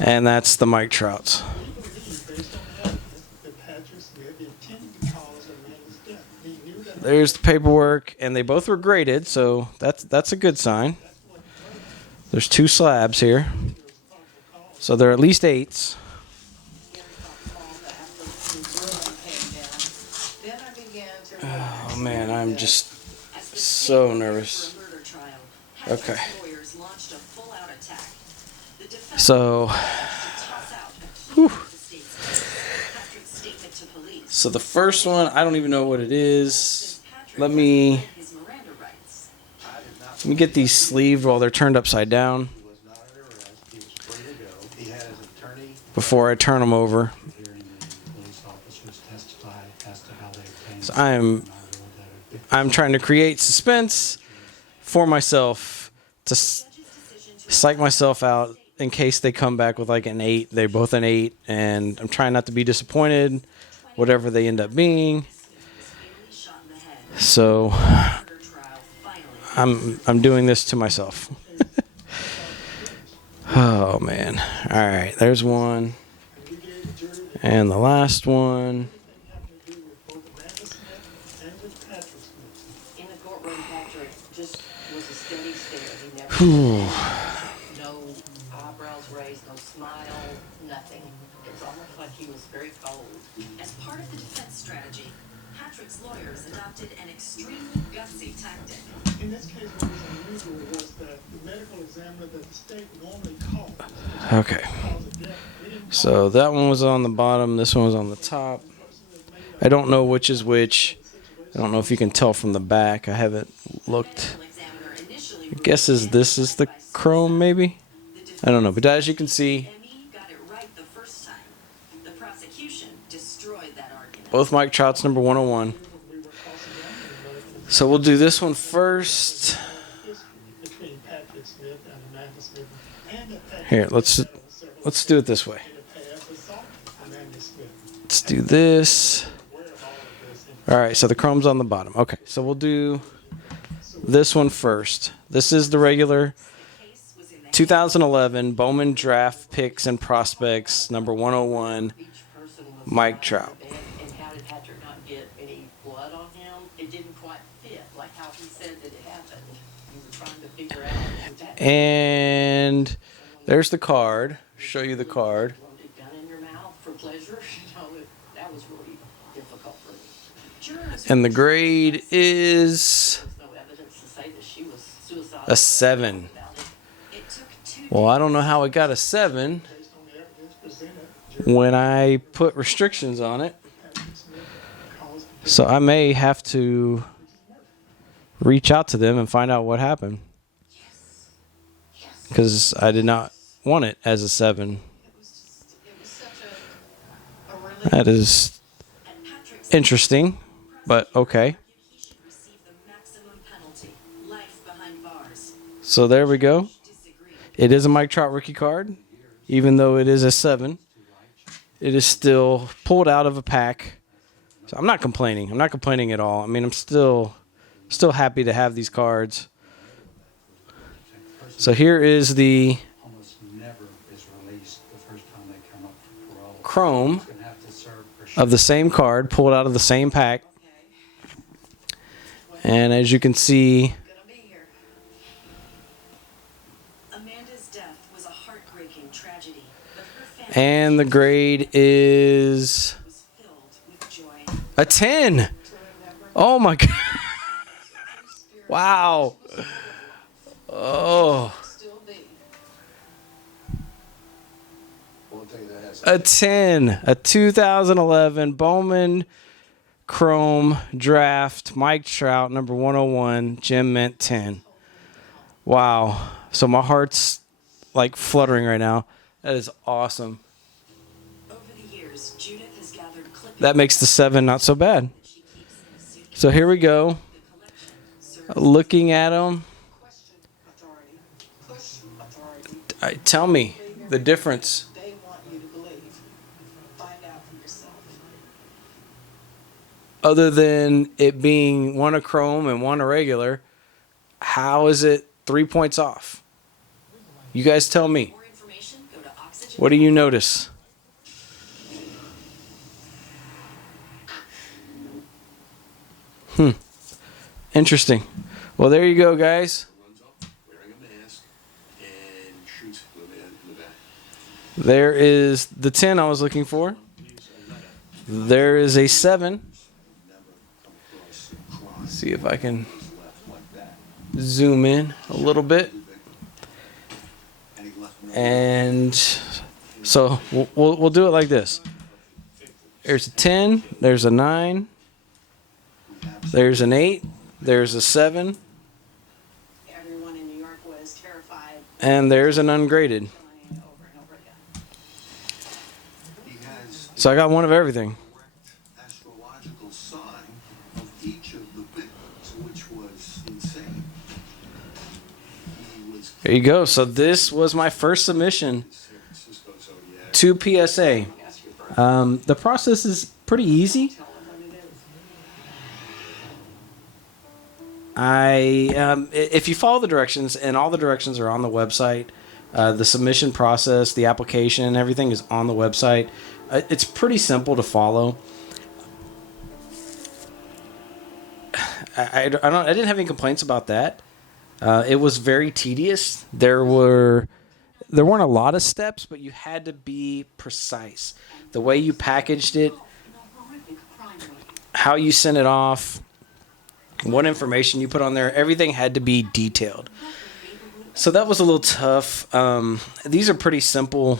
And that's the Mike Trouts. There's the paperwork, and they both were graded, so that's a good sign. There's 2 slabs here, so they're at least 8s. Oh man, I'm just so nervous. Okay. So, whew. So the first one, I don't even know what it is. Let me get these sleeved while they're turned upside down before I turn them over. So I'm trying to create suspense for myself to psych myself out in case they come back with like an 8. They're both an 8, and I'm trying not to be disappointed, whatever they end up being. So I'm doing this to myself. Oh man. All right, there's one. And the last one. Whew. No eyebrows raised, no smile, nothing. It's almost like he was very cold. As part of the defense strategy, Patrick's lawyers adopted an extremely gutsy tactic. In this case, what was unusual was that the medical examiner that the state normally calls. Okay. So that one was on the bottom. This one was on the top. I don't know which is which. I don't know if you can tell from the back. I haven't looked. I guess this is the chrome, maybe? I don't know. But as you can see, both Mike Trouts number 101. So we'll do this one first. Here, let's do it this way. Let's do this. All right, so the chrome's on the bottom. Okay, so we'll do this one first. This is the regular 2011 Bowman Draft Picks and Prospects number 101 Mike Trout. And how did Patrick not get any blood on him? It didn't quite fit, like how he said that it happened. You were trying to figure out. And there's the card. Show you the card. Loaded gun in your mouth for pleasure. That was really difficult for me. And the grade is a 7. Well, I don't know how it got a 7 when I put restrictions on it. So I may have to reach out to them and find out what happened. Because I did not want it as a 7. That is interesting, but okay. So there we go. It is a Mike Trout rookie card, even though it is a 7. It is still pulled out of a pack. So I'm not complaining. I'm not complaining at all. I mean, I'm still happy to have these cards. So here is the chrome of the same card, pulled out of the same pack. And as you can see, and the grade is a 10. Oh my God. Wow. Oh. A 10. A 2011 Bowman Chrome Draft Mike Trout number 101 Gem Mint 10. Wow. So my heart's like fluttering right now. That is awesome. That makes the 7 not so bad. So here we go. Looking at them. Tell me the difference. They want you to believe. Find out for yourself. Other than it being one a chrome and one a regular, how is it 3 points off? You guys tell me. What do you notice? Interesting. Well, there you go, guys. Runs up wearing a mask and shoots the man in the back. There is the 10 I was looking for. There is a 7. See if I can zoom in a little bit. And so we'll do it like this. There's a 10, there's a 9, there's an 8, there's a 7, Everyone in New York was terrified. and there's an ungraded. Over and over again. He has So I got one of everything. correct astrological sign of each of the victims, which was insane. He was There you go. So this was my first submission in San Francisco Zodiac. to PSA. Ask your birth. The process is pretty easy. Tell them what it is. If you follow the directions, and all the directions are on the website, the submission process, the application, everything is on the website. It's pretty simple to follow. I didn't have any complaints about that. It was very tedious. There weren't a lot of steps, but you had to be precise. The way you packaged it, how you sent it off, what information you put on there, everything had to be detailed. So that was a little tough. These are pretty simple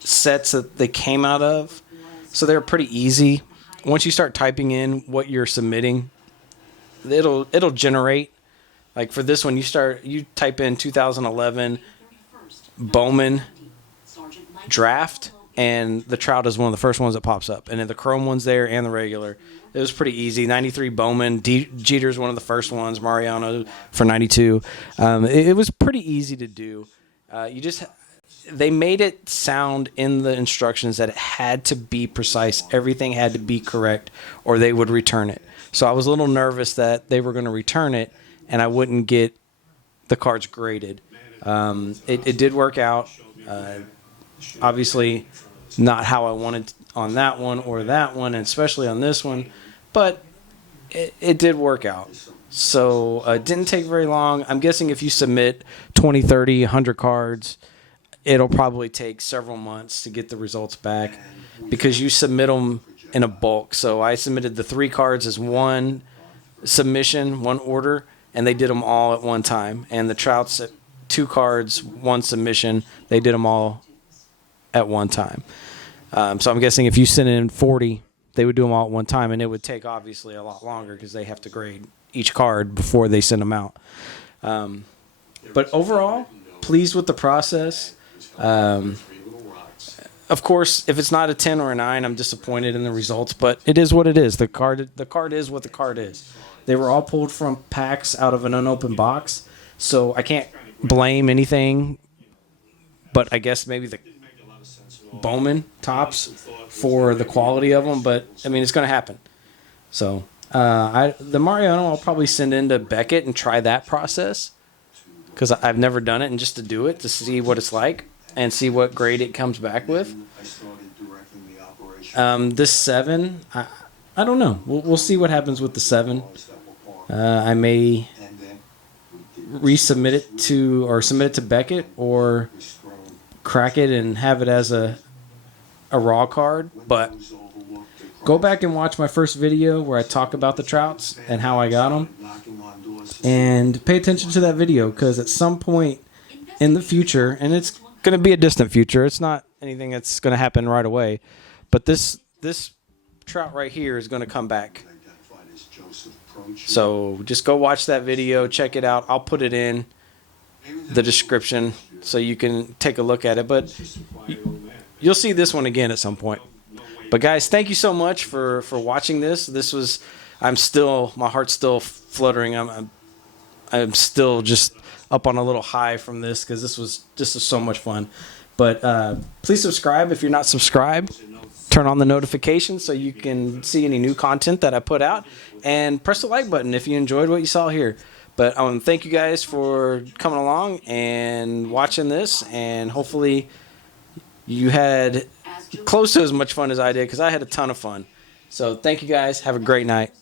sets that they came out of, so they're pretty easy. Once you start typing in what you're submitting, it'll generate. Like for this one, you type in 2011 Bowman draft, and the Trout is one of the first ones that pops up, and then the Chrome one's there and the regular. It was pretty easy. 93 Bowman, Jeter's one of the first ones. Mariano for 92. It was pretty easy to do. They made it sound in the instructions that it had to be precise. Everything had to be correct, or they would return it. So I was a little nervous that they were going to return it, and I wouldn't get the cards graded. It did work out. Obviously, not how I wanted on that one or that one, and especially on this one, but it did work out. So it didn't take very long. I'm guessing if you submit 20, 30, 100 cards, it'll probably take several months to get the results back because you submit them in a bulk. So I submitted the 3 cards as one submission, one order, and they did them all at one time. And the Trouts, 2 cards, 1 submission, they did them all at one time. So I'm guessing if you sent in 40, they would do them all at one time, and it would take obviously a lot longer because they have to grade each card before they send them out. But overall, pleased with the process. Of course, if it's not a 10 or a 9, I'm disappointed in the results, but it is what it is. The card is what the card is. They were all pulled from packs out of an unopened box, so I can't blame anything, but I guess maybe the Bowman tops for the quality of them, but I mean, it's going to happen. So the Mariano I'll probably send into Beckett and try that process because I've never done it, and just to do it to see what it's like and see what grade it comes back with. This 7, I don't know. We'll see what happens with the 7. I may resubmit it to submit it to Beckett or crack it and have it as a raw card, but go back and watch my first video where I talk about the Trouts and how I got them, and pay attention to that video because at some point in the future, and it's going to be a distant future, it's not anything that's going to happen right away, but this Trout right here is going to come back. So just go watch that video, check it out. I'll put it in the description so you can take a look at it, but you'll see this one again at some point. But guys, thank you so much for watching this. My heart's still fluttering. I'm still just up on a little high from this because this was so much fun. But please subscribe if you're not subscribed. Turn on the notifications so you can see any new content that I put out, and press the like button if you enjoyed what you saw here. But thank you guys for coming along and watching this, and hopefully you had close to as much fun as I did, because I had a ton of fun. So thank you guys. Have a great night.